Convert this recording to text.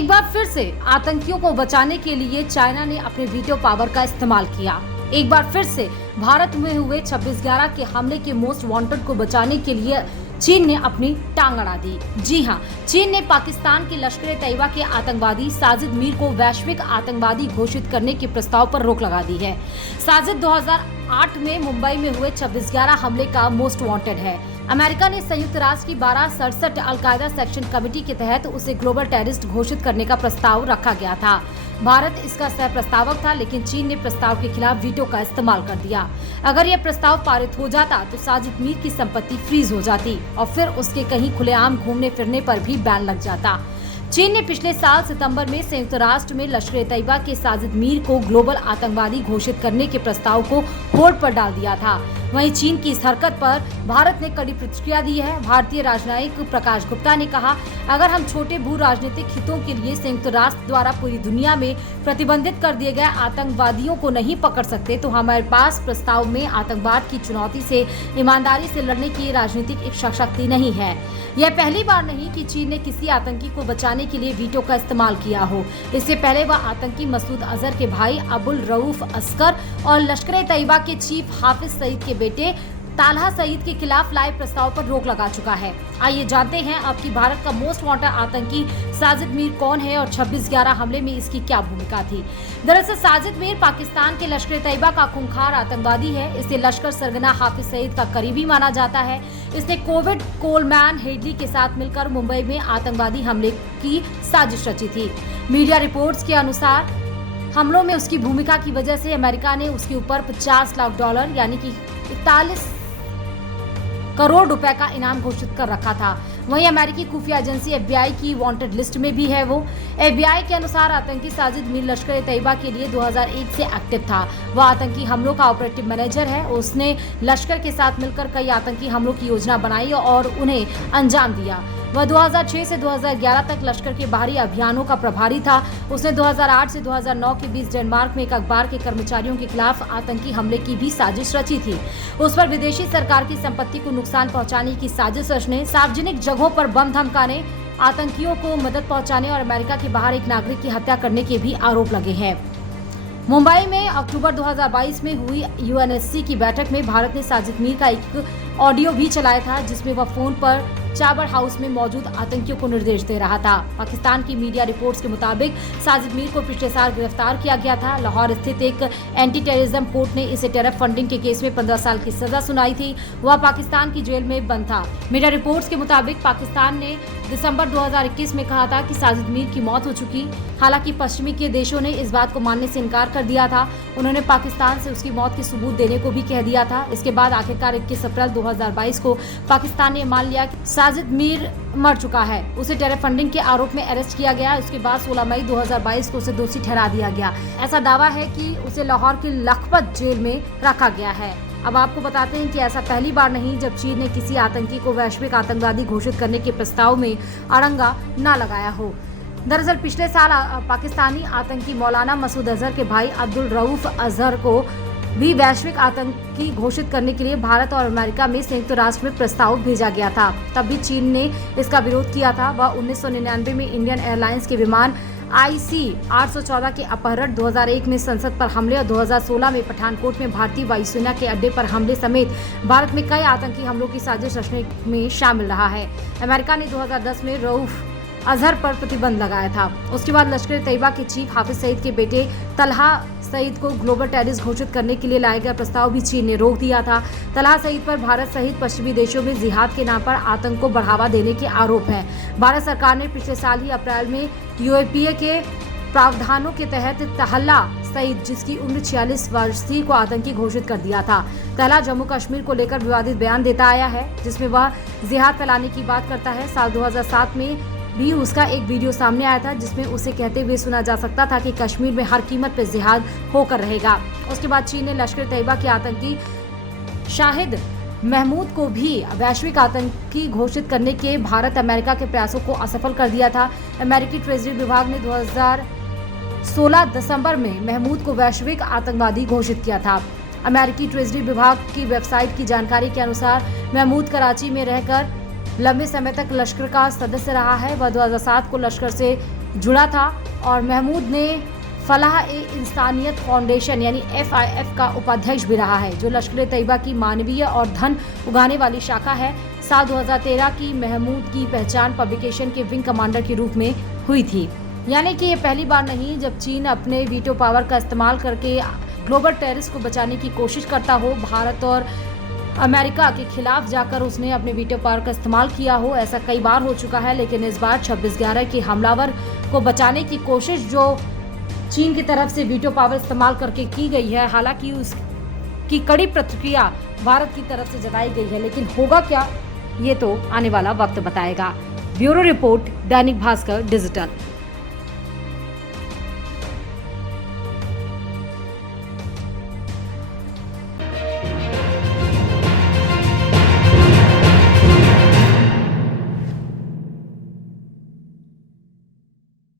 एक बार फिर से आतंकियों को बचाने के लिए चाइना ने अपने वीटो पावर का इस्तेमाल किया। एक बार फिर से भारत में हुए 26/11 के हमले के मोस्ट वांटेड को बचाने के लिए चीन ने अपनी टांग अड़ा दी। जी हां, चीन ने पाकिस्तान के लश्कर-ए-तैयबा के आतंकवादी साजिद मीर को वैश्विक आतंकवादी घोषित करने के प्रस्ताव पर रोक लगा दी है। साजिद 2008 में मुंबई में हुए 26/11 हमले का मोस्ट वांटेड है। अमेरिका ने संयुक्त राष्ट्र की 1267 अलकायदा सेक्शन कमेटी के तहत उसे ग्लोबल टेररिस्ट घोषित करने का प्रस्ताव रखा गया था। भारत इसका सह प्रस्तावक था, लेकिन चीन ने प्रस्ताव के खिलाफ वीटो का इस्तेमाल कर दिया। अगर यह प्रस्ताव पारित हो जाता तो साजिद मीर की संपत्ति फ्रीज हो जाती और फिर उसके कहीं खुलेआम घूमने फिरने पर भी बैन लग जाता। चीन ने पिछले साल सितंबर में संयुक्त राष्ट्र में लश्कर-ए-तैयबा के साजिद मीर को ग्लोबल आतंकवादी घोषित करने के प्रस्ताव को होल्ड पर डाल दिया था। वहीं चीन की इस हरकत पर भारत ने कड़ी प्रतिक्रिया दी है। भारतीय राजनयिक प्रकाश गुप्ता ने कहा, अगर हम छोटे भू राजनीतिक हितों के लिए संयुक्त राष्ट्र द्वारा पूरी दुनिया में प्रतिबंधित कर दिए गए आतंकवादियों को नहीं पकड़ सकते तो हमारे पास प्रस्ताव में आतंकवाद की चुनौती से ईमानदारी से लड़ने की राजनीतिक इच्छा शक्ति नहीं है। यह पहली बार नहीं कि चीन ने किसी आतंकी को बचाने के लिए वीटो का इस्तेमाल किया हो। इससे पहले वह आतंकी मसूद अजहर के भाई अबुल रऊफ अस्कर और लश्कर-ए-तैयबा के चीफ हाफिज सईद के बेटे तालहा सईद के खिलाफ लाए प्रस्ताव पर रोक लगा चुका है। आइए जानते हैं अब कि भारत का मोस्ट वांटेड आतंकी साजिद मीर कौन है और 26/11 हमले में इसकी क्या भूमिका थी। दरअसल साजिद मीर पाकिस्तान के लश्कर-ए-तैयबा का खूंखार आतंकवादी है। इसे लश्कर सरगना हाफिज सईद का करीबी माना जाता है। इसने कोविड कोलमैन हेडली के साथ मिलकर मुंबई में आतंकवादी हमले की साजिश रची थी। मीडिया रिपोर्ट्स के अनुसार हमलों में उसकी भूमिका की वजह से अमेरिका ने उसके ऊपर $50 लाख यानी कि 41 करोड़ रुपए का इनाम घोषित कर रखा था। वहीं अमेरिकी खुफिया एजेंसी FBI की वांटेड लिस्ट में भी है वो। FBI के अनुसार आतंकी साजिद मीर लश्कर-ए-तैयबा के लिए 2001 से एक्टिव था। वह आतंकी हमलों का ऑपरेटिव मैनेजर है। उसने लश्कर के साथ मिलकर कई आतंकी हमलों की योजना बनाई और उन्हें अंजाम दिया। वह 2006 से 2011 तक लश्कर के बाहरी अभियानों का प्रभारी था। उसने 2008 से 2009 के बीच डेनमार्क में एक अखबार के कर्मचारियों के खिलाफ आतंकी हमले की भी साजिश रची थी। उस पर विदेशी सरकार की संपत्ति को नुकसान पहुंचाने की साजिश रचने, सार्वजनिक जगहों पर बम धमकाने, आतंकियों को मदद पहुंचाने और अमेरिका के बाहर एक नागरिक की हत्या करने के भी आरोप लगे हैं। मुंबई में अक्टूबर 2022 में हुई UNSC की बैठक में भारत ने साजिद मीर का एक ऑडियो भी चलाया था, जिसमें वह फोन पर चाबर हाउस में मौजूद आतंकियों को निर्देश दे रहा था। पाकिस्तान की मीडिया रिपोर्ट्स के मुताबिक साजिद मीर को पिछले साल गिरफ्तार किया गया था। लाहौर स्थित एक एंटी टेररिज्म कोर्ट ने इसे टेरर फंडिंग के केस में 15 साल की सजा सुनाई थी। वह पाकिस्तान की जेल में बंद था। मीडिया रिपोर्ट्स के मुताबिक पाकिस्तान ने दिसंबर 2021 में कहा था कि साजिद मीर की मौत हो चुकी। हालांकि पश्चिमी के देशों ने इस बात को मानने से इनकार कर दिया था। उन्होंने पाकिस्तान से उसकी मौत के सबूत देने को भी कह दिया था। इसके बाद आखिरकार 21 अप्रैल 2022 को पाकिस्तान ने मान लिया कि साजिद मीर मर चुका है। उसे टेरर फंडिंग के आरोप में अरेस्ट किया गया। उसके बाद 16 मई 2022 को उसे दोषी ठहरा दिया गया। ऐसा दावा है कि उसे लाहौर की लखपत जेल में रखा गया है। अब आपको बताते हैं कि ऐसा पहली बार नहीं जब चीन ने किसी आतंकी को वैश्विक आतंकवादी घोषित करने के प्रस्ताव में अड़ंगा न लगाया हो। दरअसल पिछले साल पाकिस्तानी आतंकी मौलाना मसूद अजहर के भाई अब्दुल रऊफ अजहर को भी वैश्विक आतंकी घोषित करने के लिए भारत और अमेरिका में संयुक्त राष्ट्र में प्रस्ताव भेजा गया था। तब भी चीन ने इसका विरोध किया था। वह 1999 में इंडियन एयरलाइंस के विमान IC 814 के अपहरण, 2001 में संसद पर हमले और 2016 में पठानकोट में भारतीय वायुसेना के अड्डे पर हमले समेत भारत में कई आतंकी हमलों की साजिश रचने में शामिल रहा है। अमेरिका ने 2010 में रऊफ अजहर पर प्रतिबंध लगाया था। उसके बाद लश्कर-ए-तैयबा के चीफ हाफिज सईद के बेटे तलहा सईद को ग्लोबल टेररिस्ट घोषित करने के लिए लाया गया प्रस्ताव भी चीन ने रोक दिया था। तलहा सईद पर भारत सहित पश्चिमी देशों में जिहाद के नाम पर आतंक को बढ़ावा देने के आरोप हैं। भारत सरकार ने पिछले साल ही अप्रैल में UAPA के प्रावधानों के तहत तहल्ला सईद, जिसकी उम्र 46 वर्ष थी, को आतंकी घोषित कर दिया था। तहल्ला जम्मू कश्मीर को लेकर विवादित बयान देता आया है, जिसमें वह जिहाद फैलाने की बात करता है। साल 2007 में भी उसका एक वीडियो सामने आया था, जिसमें उसे कहते हुए सुना जा सकता था कि कश्मीर में हर कीमत पर जिहाद होकर रहेगा। उसके बाद चीन ने लश्कर-ए-तैयबा के आतंकी शाहिद महमूद को भी वैश्विक आतंकी घोषित करने के भारत अमेरिका के प्रयासों को असफल कर दिया था। अमेरिकी ट्रेजरी विभाग ने 2016 दिसंबर में महमूद को वैश्विक आतंकवादी घोषित किया था। अमेरिकी ट्रेजरी विभाग की वेबसाइट की जानकारी के अनुसार महमूद कराची में रहकर लंबे समय तक लश्कर का सदस्य रहा है। वह 2007 को लश्कर से जुड़ा था और महमूद ने फलाह-ए-इंसानियत फाउंडेशन यानी FIF का उपाध्यक्ष भी रहा है, जो लश्कर-ए-तैयबा की मानवीय और धन उगाने वाली शाखा है। साल 2013 की महमूद की पहचान पब्लिकेशन के विंग कमांडर के रूप में हुई थी। यानी कि ये पहली बार नहीं जब चीन अपने वीटो पावर का इस्तेमाल करके ग्लोबल टेररिस्ट को बचाने की कोशिश करता हो। भारत और अमेरिका के खिलाफ जाकर उसने अपने वीटो पावर का इस्तेमाल किया हो, ऐसा कई बार हो चुका है। लेकिन इस बार 26/11 के हमलावर को बचाने की कोशिश जो चीन की तरफ से वीटो पावर इस्तेमाल करके की गई है, हालांकि उसकी कड़ी प्रतिक्रिया भारत की तरफ से जताई गई है, लेकिन होगा क्या ये तो आने वाला वक्त बताएगा। Bureau report, Dainik Bhaskar digital.